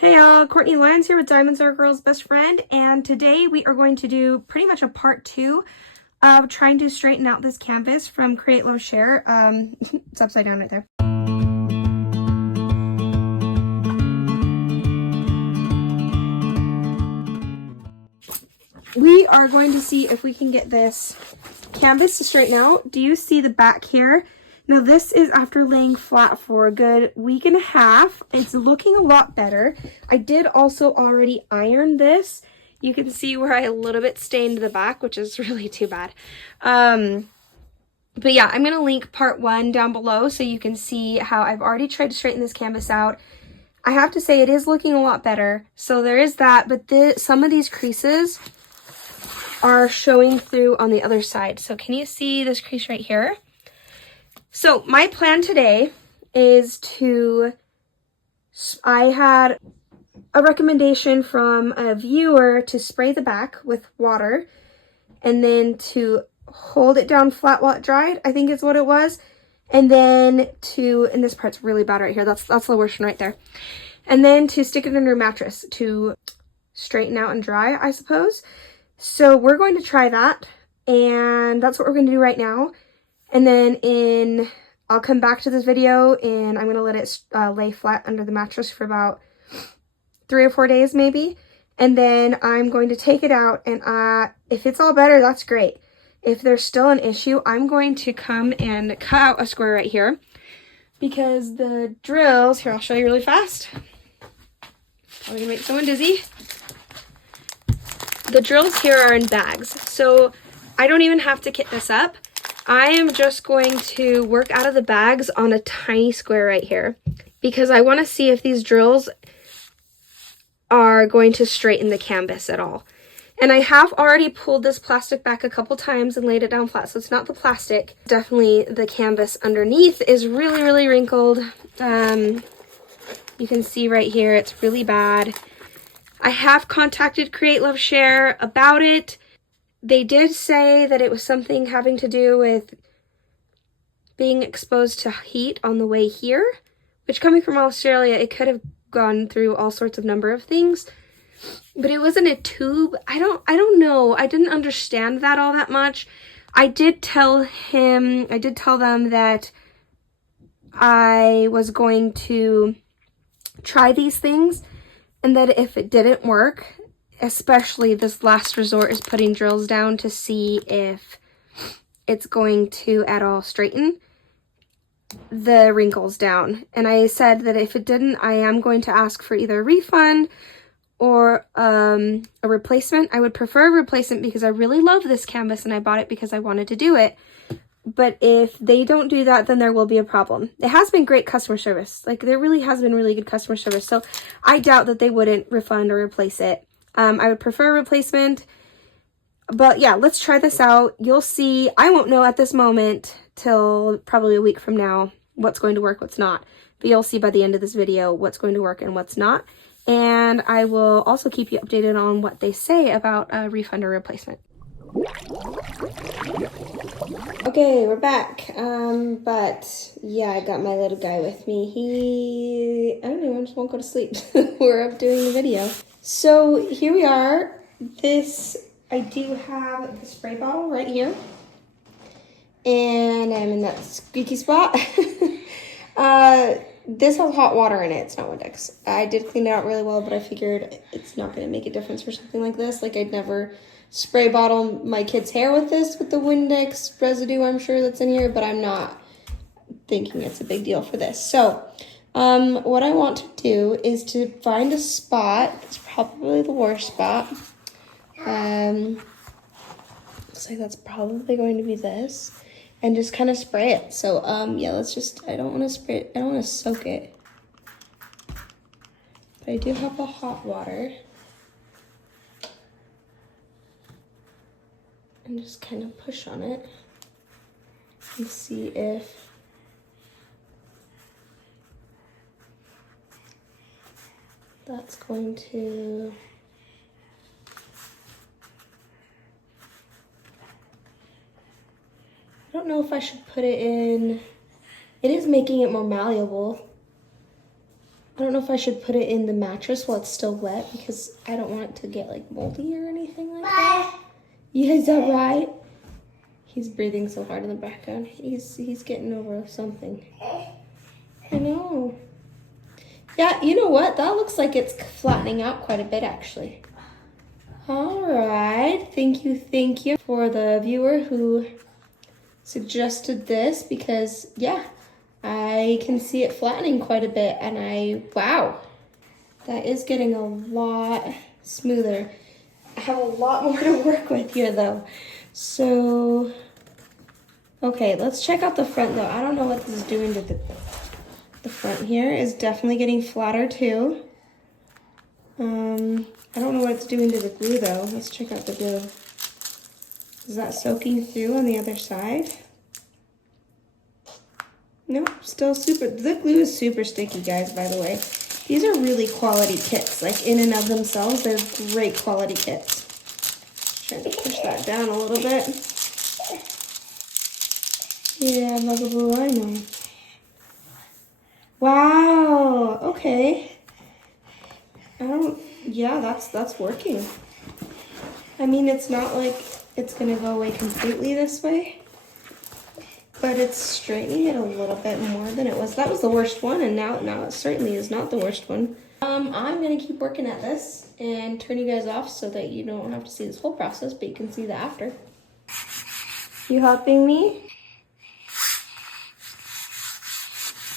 Hey y'all, Courtney Lyons here with Diamonds Are a Girl's Best Friend, and today we are going to do pretty much a part 2 of trying to straighten out this canvas from Create Love Share. It's upside down right there. We are going to see if we can get this canvas to straighten out. Do you see the back here? Now this is after laying flat for a good week and a half. It's looking a lot better. I did also already iron this. You can see where I a little bit stained the back, which is really too bad. But yeah, I'm going to link part 1 down below so you can see how I've already tried to straighten this canvas out. I have to say it is looking a lot better. So there is that, but some of these creases are showing through on the other side. So can you see this crease right here? So my plan today is I had a recommendation from a viewer to spray the back with water and then to hold it down flat while it dried, I think is what it was. And then and this part's really bad right here. That's the worst one right there. And then to stick it under a mattress to straighten out and dry, I suppose. So we're going to try that, and that's what we're going to do right now. And then I'll come back to this video and I'm going to let it lay flat under the mattress for about 3 or 4 days maybe. And then I'm going to take it out, and if it's all better, that's great. If there's still an issue, I'm going to come and cut out a square right here because the drills, here, I'll show you really fast. Probably gonna make someone dizzy. The drills here are in bags, so I don't even have to kit this up. I am just going to work out of the bags on a tiny square right here because I want to see if these drills are going to straighten the canvas at all. And I have already pulled this plastic back a couple times and laid it down flat, so it's not the plastic. Definitely the canvas underneath is really, really wrinkled. You can see right here, it's really bad. I have contacted Create Love Share about it. They did say that it was something having to do with being exposed to heat on the way here, which coming from Australia, it could have gone through all sorts of number of things. But it wasn't a tube. I don't know. I didn't understand that all that much. I did tell them that I was going to try these things, and that if it didn't work, especially this last resort is putting drills down to see if it's going to at all straighten the wrinkles down. And I said that if it didn't, I am going to ask for either a refund or a replacement. I would prefer a replacement because I really love this canvas and I bought it because I wanted to do it. But if they don't do that, then there will be a problem. It has been great customer service. Like, there really has been really good customer service. So I doubt that they wouldn't refund or replace it. I would prefer a replacement. But yeah, let's try this out. You'll see. I won't know at this moment till probably a week from now what's going to work, what's not. But you'll see by the end of this video what's going to work and what's not. And I will also keep you updated on what they say about a refund or replacement. Okay, we're back. But yeah, I got my little guy with me. I don't know, I just won't go to sleep. We're up doing the video. So here we are. I do have the spray bottle right here. And I'm in that squeaky spot. This has hot water in it. It's not Windex. I did clean it out really well, but I figured it's not going to make a difference for something like this. Like, I'd never spray bottle my kid's hair with this, with the Windex residue I'm sure that's in here, but I'm not thinking it's a big deal for this. So what I want to do is to find a spot. It's probably the worst spot. Looks like that's probably going to be this, and just kind of spray it. So yeah, let's just, I don't want to spray it, I don't want to soak it, but I do have the hot water. And just kind of push on it and see if that's going to I don't know if I should put it in. It is making it more malleable. I don't know if I should put it in the mattress while it's still wet because I don't want it to get like moldy or anything like that. Yeah, is that right? He's breathing so hard in the background. He's getting over something. I know. Yeah, you know what? That looks like it's flattening out quite a bit actually. All right, thank you for the viewer who suggested this because yeah, I can see it flattening quite a bit and wow, that is getting a lot smoother. I have a lot more to work with here though. So, okay, let's check out the front though. I don't know what this is doing to the front here is definitely getting flatter too. I don't know what it's doing to the glue though. Let's check out the glue. Is that soaking through on the other side? No, still super. The glue is super sticky, guys, by the way. These are really quality kits. Like in and of themselves, they're great quality kits. Trying to push that down a little bit. Yeah, bugaboo, I know. Wow, okay. Yeah, that's working. I mean, it's not like it's gonna go away completely this way, but it's straightening it a little bit more than it was. That was the worst one, and now it certainly is not the worst one. I'm gonna keep working at this and turn you guys off so that you don't have to see this whole process, but you can see the after. You helping me?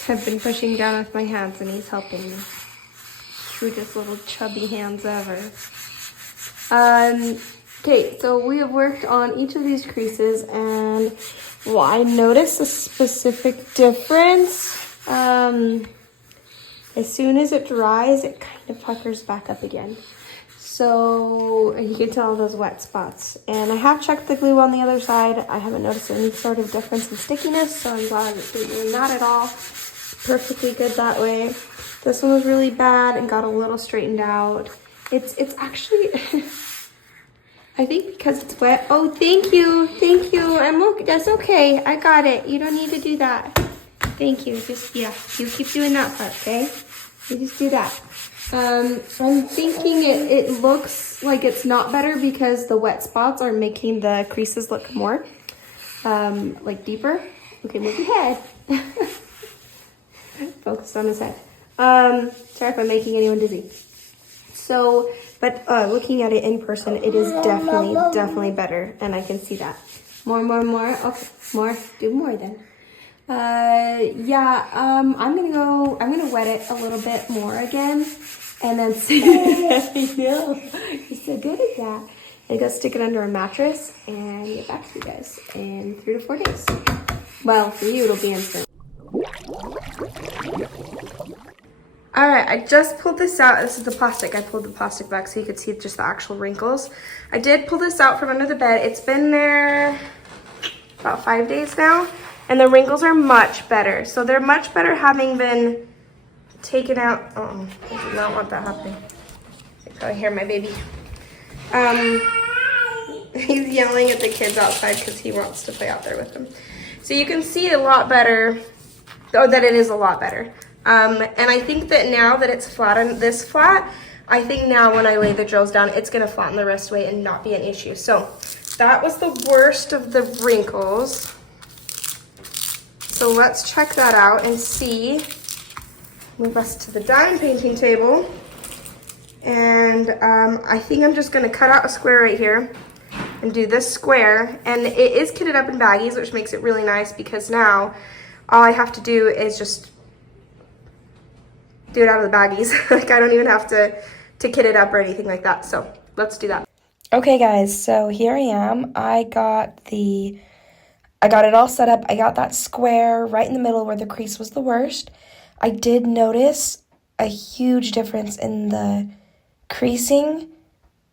I've been pushing down with my hands and he's helping me. Cutest little chubby hands ever. Okay, so we have worked on each of these creases and well, I noticed a specific difference. As soon as it dries, it kind of puckers back up again. So you can tell those wet spots. And I have checked the glue on the other side. I haven't noticed any sort of difference in stickiness, so I'm glad it's doing that at all. Perfectly good that way. This one was really bad and got a little straightened out. It's actually, I think because it's wet. Oh, thank you. I'm okay. That's okay. I got it. You don't need to do that. Thank you. Just, yeah, you keep doing that part, okay? You just do that. I'm thinking it looks like it's not better because the wet spots are making the creases look more, like deeper. Okay, move your head. Focus on his head. Sorry if I'm making anyone dizzy. So, but looking at it in person, it is definitely better, and I can see that. More. Okay, more. Do more then. Yeah. I'm gonna wet it a little bit more again, and then I know you're so good at that. And go stick it under a mattress and get back to you guys in 3 to 4 days. Well, for you, it'll be instant. All right, I just pulled this out. This is the plastic. I pulled the plastic back so you could see just the actual wrinkles. I did pull this out from under the bed. It's been there about 5 days now, and the wrinkles are much better. So they're much better having been taken out. Oh, I do not want that happening. You can probably hear my baby. He's yelling at the kids outside because he wants to play out there with them. So you can see a lot better, or that it is a lot better. And I think that now that it's flattened this flat, I think now when I lay the drills down, it's gonna flatten the rest away and not be an issue. So that was the worst of the wrinkles. So let's check that out and see. Move us to the diamond painting table. And I think I'm just gonna cut out a square right here and do this square. And it is kitted up in baggies, which makes it really nice because now all I have to do is just do it out of the baggies. Like I don't even have to kit it up or anything like that. So let's do that. Okay guys, so here I am. I got it all set up. I got that square right in the middle where the crease was the worst. I did notice a huge difference in the creasing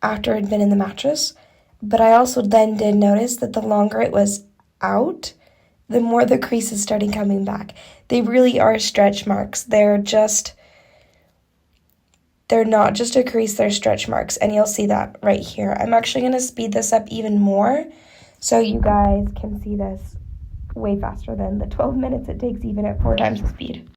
after it had been in the mattress, but I also then did notice that the longer it was out, the more the creases started coming back. They really are stretch marks. They're not just a crease, they're stretch marks, and you'll see that right here. I'm actually going to speed this up even more so you guys can see this way faster than the 12 minutes it takes even at 4 times the speed.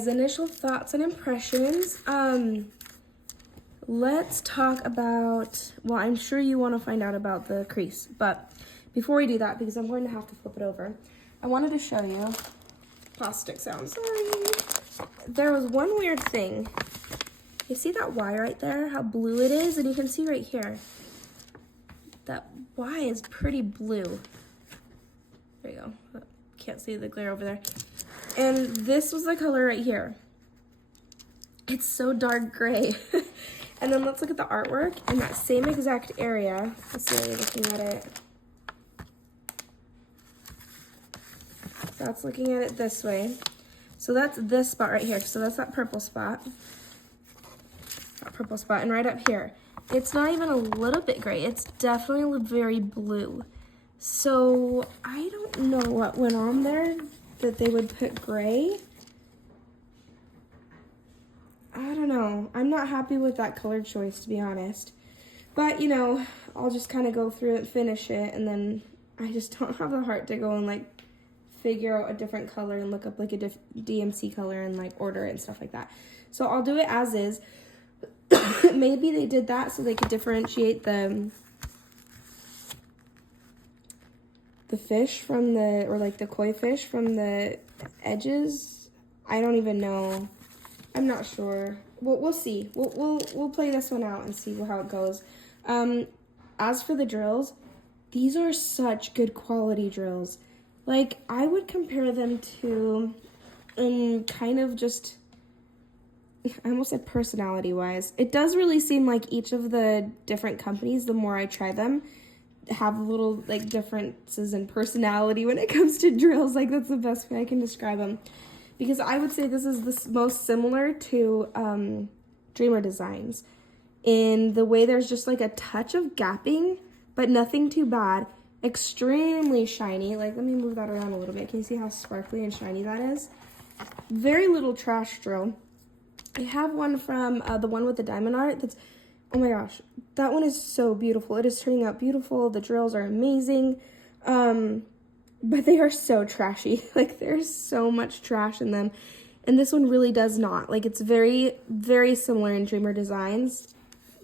guys, initial thoughts and impressions. Let's talk about, well, I'm sure you want to find out about the crease, but before we do that, because I'm going to have to flip it over, I wanted to show you, plastic sound, sorry. There was one weird thing. You see that Y right there, how blue it is? And you can see right here, that Y is pretty blue. There you go. Can't see the glare over there. And this was the color right here. It's so dark gray. And then let's look at the artwork in that same exact area. Let's see how you're looking at it. That's looking at it this way. So that's this spot right here. So that's that purple spot. That purple spot. And right up here. It's not even a little bit gray. It's definitely very blue. So I don't know what went on there that they would put gray. I don't know. I'm not happy with that color choice, to be honest. But, you know, I'll just kind of go through it, finish it, and then I just don't have the heart to go and, like, figure out a different color and look up, like, a DMC color and, like, order it and stuff like that. So I'll do it as is. Maybe they did that so they could differentiate the fish from the, or, like, the koi fish from the edges. I don't even know. I'm not sure. We'll see. We'll play this one out and see how it goes. As for the drills, these are such good quality drills. Like, I would compare them to, kind of just, I almost said personality-wise. It does really seem like each of the different companies, the more I try them, have little, like, differences in personality when it comes to drills. Like, that's the best way I can describe them. Because I would say this is the most similar to Dreamer Designs in the way there's just like a touch of gapping, but nothing too bad. Extremely shiny. Like, let me move that around a little bit. Can you see how sparkly and shiny that is? Very little trash drill. I have one from the one with the diamond art that's, oh my gosh, that one is so beautiful. It is turning out beautiful. The drills are amazing. But they are so trashy. Like, there's so much trash in them. And this one really does not. Like, it's very, very similar in Dreamer Designs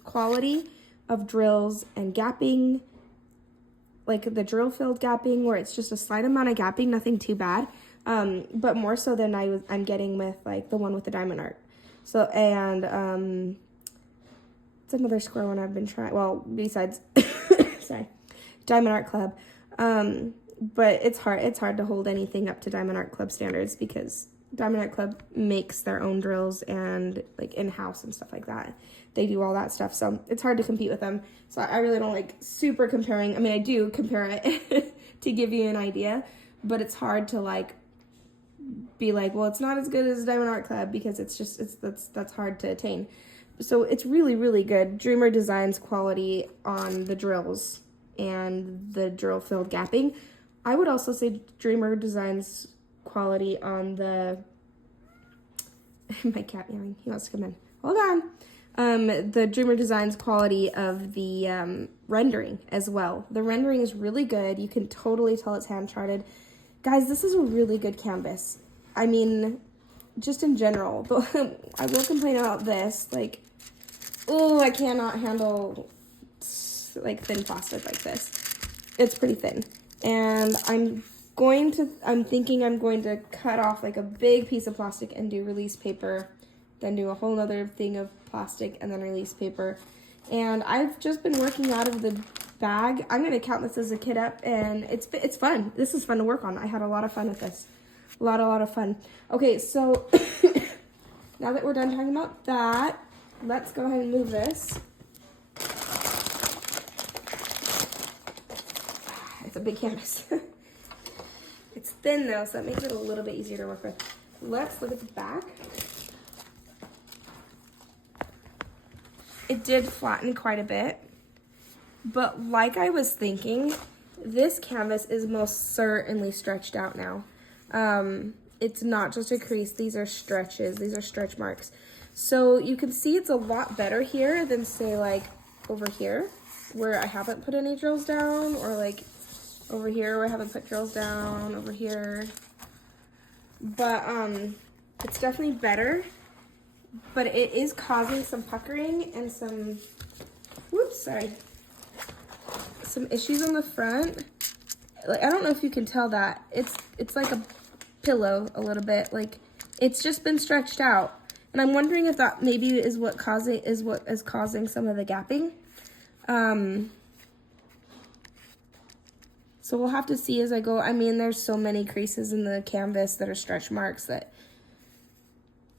quality of drills and gapping. Like, the drill-filled gapping, where it's just a slight amount of gapping, nothing too bad. But more so than I'm getting with, like, the one with the diamond art. So, and, it's another square one I've been trying. Well, besides, sorry, Diamond Art Club. But it's hard to hold anything up to Diamond Art Club standards because Diamond Art Club makes their own drills and, like, in-house and stuff like that. They do all that stuff, so it's hard to compete with them. So I really don't like super comparing. I mean, I do compare it to give you an idea, but it's hard to, like, be like, well, it's not as good as Diamond Art Club because that's hard to attain. So it's really, really good. Dreamer Designs quality on the drills and the drill-filled gapping. I would also say Dreamer Designs quality on the, my cat yelling, he wants to come in, hold on. The Dreamer Designs quality of the rendering as well. The rendering is really good. You can totally tell it's hand-charted. Guys, this is a really good canvas. I mean, just in general, but I will complain about this, like, oh, I cannot handle, like, thin plastic like this. It's pretty thin. And I'm thinking I'm going to cut off like a big piece of plastic and do release paper, then do a whole other thing of plastic and then release paper. And I've just been working out of the bag. I'm going to count this as a kit up, and it's fun. This is fun to work on. I had a lot of fun with this. A lot of fun. Okay, so now that we're done talking about that, let's go ahead and move this. It's a big canvas. It's thin though, so it makes it a little bit easier to work with. Let's look at the back. It did flatten quite a bit, but like I was thinking, this canvas is most certainly stretched out now. It's not just a crease, these are stretches, these are stretch marks. So you can see it's a lot better here than, say, like over here where I haven't put any drills down, or like over here where I haven't put drills down, over here. But It's definitely better, but it is causing some puckering and some, whoops, sorry, some issues on the front. Like, I don't know if you can tell that. It's like a pillow a little bit. Like, it's just been stretched out. And I'm wondering if that maybe is what is causing some of the gapping. So we'll have to see as I go. I mean, there's so many creases in the canvas that are stretch marks that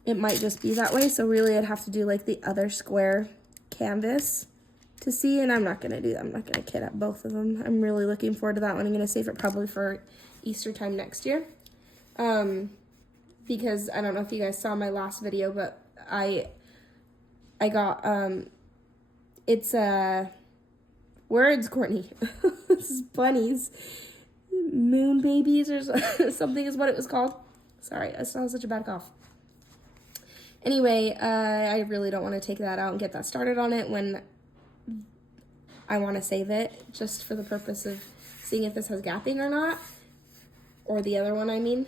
it might just be that way. So really I'd have to do like the other square canvas to see, and I'm not gonna do that. I'm not gonna kit up both of them. I'm really looking forward to that one. I'm gonna save it probably for Easter time next year. Because I don't know if you guys saw my last video, but I got, it's, words, Courtney. This is bunnies. Moon babies or something is what it was called. Sorry, I still have such a bad cough. Anyway, I really don't want to take that out and get that started on it when I want to save it, just for the purpose of seeing if this has gapping or not. Or the other one, I mean.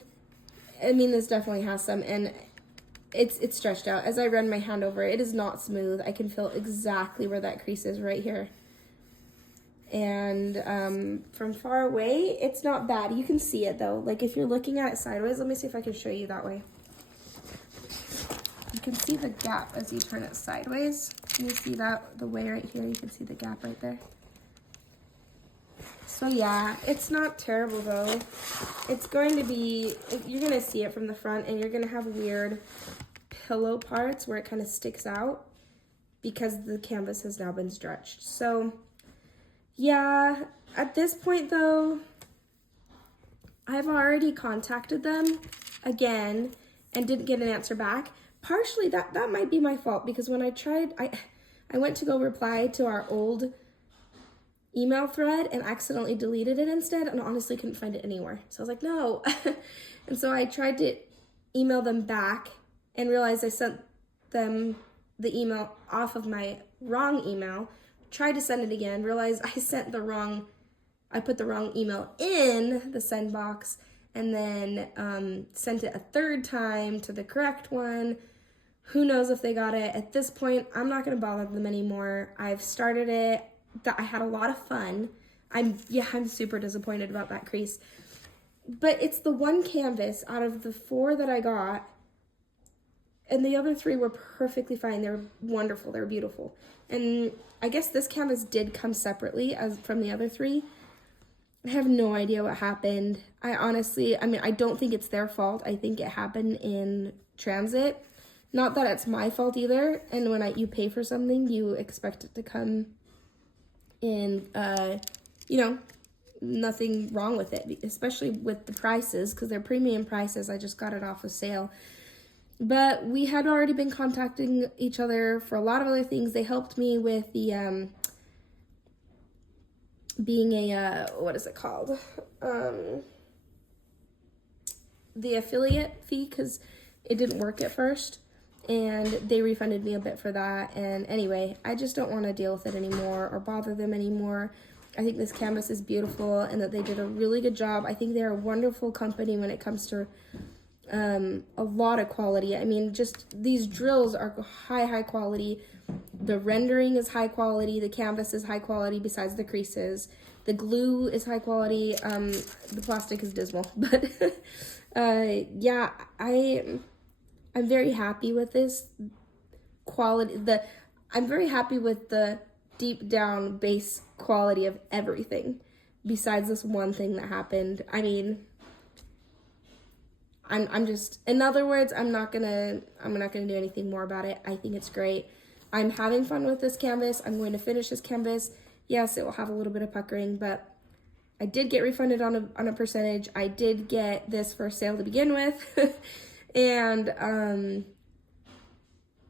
This definitely has some, and it's stretched out. As I run my hand over it, it is not smooth. I can feel exactly where that crease is right here. And from far away, it's not bad. You can see it though. Like if you're looking at it sideways, let me see if I can show you that way. You can see the gap as you turn it sideways. Can you see that the way right here? You can see the gap right there. So yeah, it's not terrible though. It's going to be, you're going to see it from the front, and you're going to have weird pillow parts where it kind of sticks out because the canvas has now been stretched. So yeah, at this point though, I've already contacted them again and didn't get an answer back. Partially that might be my fault, because when I tried, I went to go reply to our old email thread and accidentally deleted it instead, and honestly couldn't find it anywhere. So I was like, no. And so I tried to email them back and realized I sent them the email off of my wrong email. Tried to send it again, realized I put the wrong email in the send box, and then sent it a third time to the correct one. Who knows if they got it. At this point, I'm not gonna bother them anymore. I've started it. I had a lot of fun. I'm super disappointed about that crease. But it's the one canvas out of the 4 that I got, and the other 3 were perfectly fine. They were wonderful. They were beautiful. And I guess this canvas did come separately as from the other 3. I have no idea what happened. I don't think it's their fault. I think it happened in transit. Not that it's my fault either. And when you pay for something, you expect it to come in, nothing wrong with it, especially with the prices, because they're premium prices. I just got it off of sale. But we had already been contacting each other for a lot of other things. They helped me with the, being a, what is it called? The affiliate fee, because it didn't work at first. And they refunded me a bit for that. And anyway, I just don't want to deal with it anymore or bother them anymore. I think this canvas is beautiful and that they did a really good job. I think they're a wonderful company when it comes to a lot of quality. I mean, just these drills are high quality. The rendering is high quality. The canvas is high quality besides the creases. The glue is high quality. The plastic is dismal. But yeah, I'm very happy with this quality. I'm very happy with the deep down base quality of everything besides this one thing that happened. I mean, I'm just, in other words, I'm not gonna do anything more about it. I think it's great. I'm having fun with this canvas. I'm going to finish this canvas. Yes, it will have a little bit of puckering, but I did get refunded on a percentage. I did get this for sale to begin with. And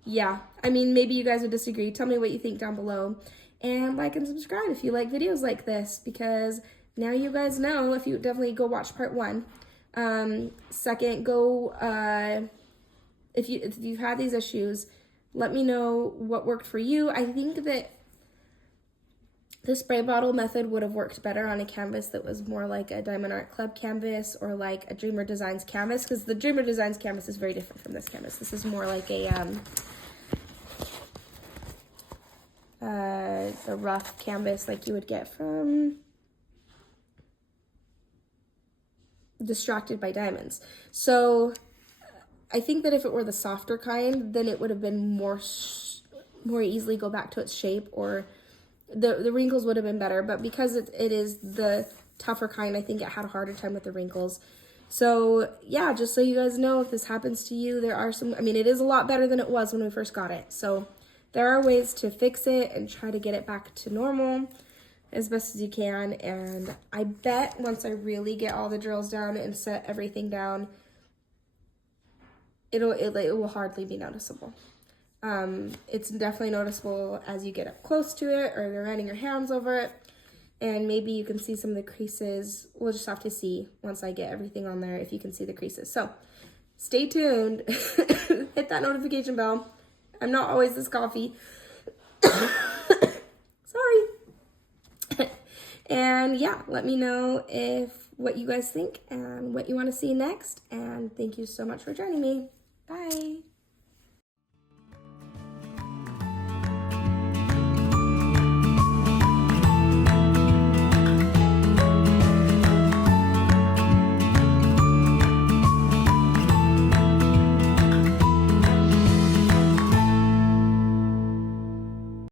yeah, I mean, maybe you guys would disagree. Tell me what you think down below, and like and subscribe if you like videos like this, because now you guys know. If you definitely go watch part 1. Second, go if you've had these issues, let me know what worked for you. I think that The spray bottle method would have worked better on a canvas that was more like a Diamond Art Club canvas or like a Dreamer Designs canvas, because the Dreamer Designs canvas is very different from this canvas. This is more like a the rough canvas like you would get from Distracted by Diamonds. So I think that if it were the softer kind, then it would have been more easily go back to its shape, or the wrinkles would have been better. But because it is the tougher kind, I think it had a harder time with the wrinkles. So yeah, just so you guys know, if this happens to you, there are some, I mean, it is a lot better than it was when we first got it. So there are ways to fix it and try to get it back to normal as best as you can. And I bet once I really get all the drills down and set everything down, it will hardly be noticeable. It's definitely noticeable as you get up close to it or you're running your hands over it, and maybe you can see some of the creases. We'll just have to see once I get everything on there if you can see the creases. So stay tuned. Hit that notification bell. I'm not always this coffee. Sorry. And yeah, let me know what you guys think and what you want to see next. And thank you so much for joining me. Bye.